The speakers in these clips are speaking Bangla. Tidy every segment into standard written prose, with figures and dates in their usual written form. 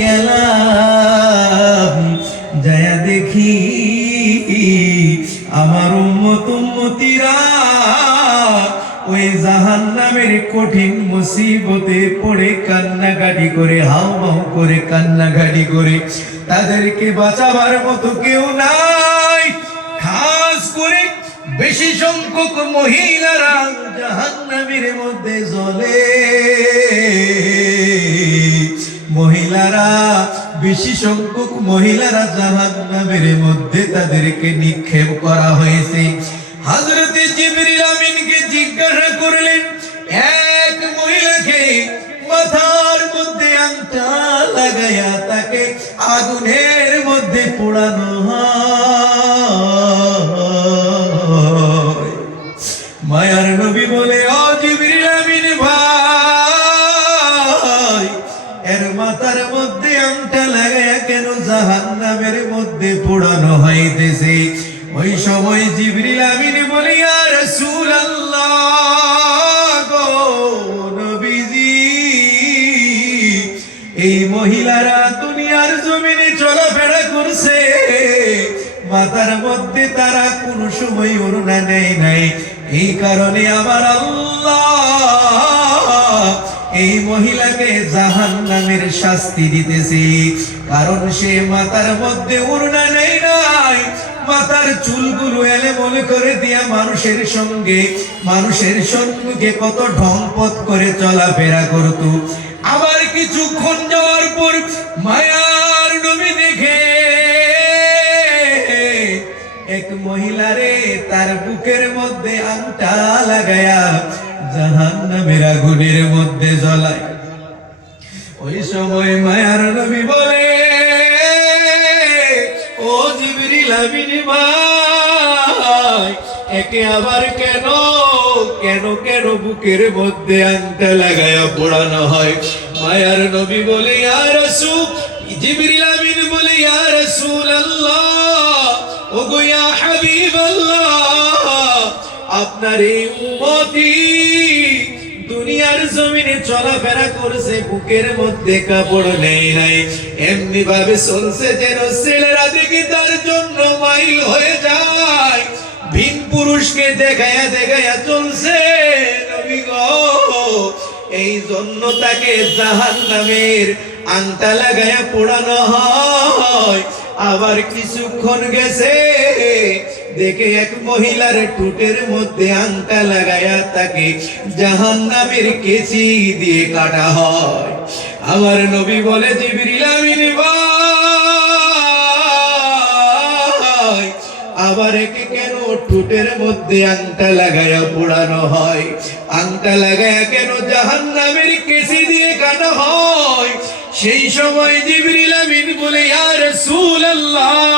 গেলাম, যায়া দেখি আমার উম্মত উম্মতিরা ওই জাহান্নামের কঠিন মুসিবতে পড়ে কান্নাকাটি করে, হাউমাউ করে কান্নাকাটি করে। তাদেরকে বাঁচাবার মতো কেউ নাই। খাস করে বেশি সংখ্যক মহিলারা জাহান্নামের মধ্যে জ্বলে। মহিলারা, বেশি সংখ্যক মহিলারা জাহান্নামের মধ্যে তাদেরকে নিক্ষেপ করা হয়েছে। হযরতে জিবরিল আমিনকে জিজ্ঞাসা করলেন, এক মহিলাকে মাথার মধ্যে আংটা লাগায়া তাকে আগুনের মধ্যে পোড়ানো হয়। মায়ার নবী বলে, ও জিবরিল আমিন ভাই, এর মাথার মধ্যে আংটা লাগায়া কেন জাহান্নামের মধ্যে পোড়ানো হইতেছে? ওই সময় জিবরিল আমিন বলে, ইয়া রাসূলুল্লাহ গো নবীজি, এই মহিলারা দুনিয়ার জমিনে চলাফেরা করছে, মাথার মধ্যে তারা কোন সময় ওড়না নেয় নাই। এই কারণে আমার আল্লাহ এই মহিলাকে জাহান্নামের শাস্তি দিতেছে। কারণ সে মাথার মধ্যে ওড়না নেয় নাই, মাথার চুলগুলো এলোমেলো করে দিয়া মানুষের সঙ্গে কত ঢংপথ করে চলাফেরা করত। আবার কিছুক্ষণ যাওয়ার পর মায়ার নবী দেখে এক মহিলারে তার বুকের মধ্যে আংটা লাগায়া জাহান্নামের আগুনের মধ্যে জ্বলায়। ওই সময় মায়ার নবী বলে, ও জিবরিল আমিন ভাই, একে আবার কেন কেন কেন বুকের মধ্যে আংটা লাগায়া পোড়ানো হয়? মায়ার নবী বলে, ইয়া রাসূল, জিবরিল আমিন বলে, ইয়া রাসূলুল্লাহ, ওগো ইয়া হাবিবাল্লাহ, আপনার এই উম্মতি দুনিয়ার জমিনে চলাফেরা করছে, বুকের মধ্যে কাপড় নেই নাই, এমনি ভাবে চলছে যেন ছেলেরা দেখি তার জন্য মাইল হয়ে যায়। ভিন পুরুষকে দেখায়া দেখায়া চলছে। নবী গো, এই জন্য তাকে জাহান্নামের আংটা লাগায়া পোড়ানো হয়। আবার কিছুক্ষণ গেছে, দেখে এক মহিলার ঠোঁটের মধ্যে আংটা লাগায়া তাকে জাহান্নামের কেচি দিয়ে কাটা হয়। আমার নবী বলে, জিবরিল আমিন ভাই, আবার একে কেন ঠোঁটের মধ্যে আংটা লাগায়া পোড়ানো হয়? আংটা লাগায়া কেন জাহান্নামের কেচি দিয়ে কাটা হয়? সেই সময় জিবরিল আমিন বলে, ইয়া রাসূলুল্লাহ,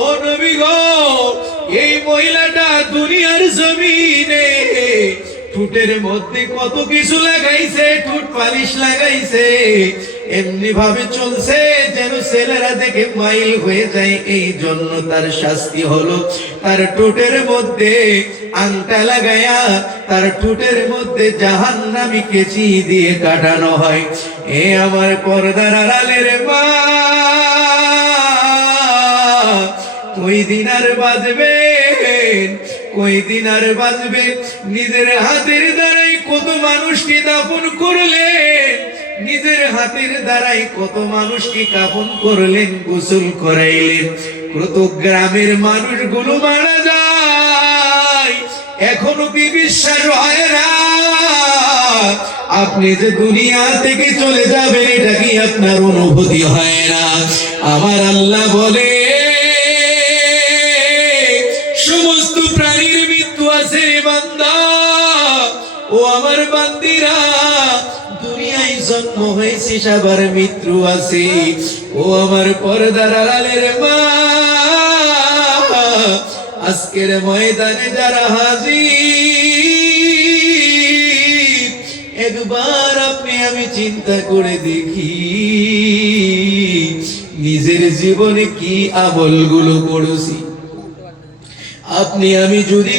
ও নবী গো, এই মহিলাটা দুনিয়ার জমিনে ঠোঁটের মধ্যে কত কিছু লাগাইছে, ঠোঁট পালিশ লাগাইছে, এমনি ভাবে চলছে যেন ছেলেরা দেখে মাইল হয়ে যায়। এই জন্য তার শাস্তি হলো তার ঠোঁটের মধ্যে আংটা লাগায়া তার ঠোঁটের মধ্যে জাহান্নামী কেচি দিয়ে কাটানো হয়। এ আমার পর্দার আড়ালের মা, কই দিন আর বাজবেন, কই দিন আর বাজবেন? নিজের হাতের দ্বারাই কত মানুষকে দাফন করলেন, নিজের হাতের দ্বারাই কত মানুষকে কাফন করলেন, গোসল করাইলেন, কত গ্রামের মানুষগুলো মারা যায়, এখনো কি বিশ্বাস হয় না? আপনি যে দুনিয়া থেকে চলে যাবেন, এটা কি আপনার অনুভূতি হয় না? আমার আল্লাহ বলে, সমস্ত প্রাণীর মৃত্যু আছে বান্দা, ও আমার বান্দিরা, দুনিয়ায় জন্ম হয়েছিস আবার মৃত্যু আছে। ও আমার পর্দার আড়ালের মা, আজকের ময়দানে যারা হাজির, একবার আপনি আমি চিন্তা করে দেখি নিজের জীবনে কি আমলগুলো করেছি। আপনি আমি যদি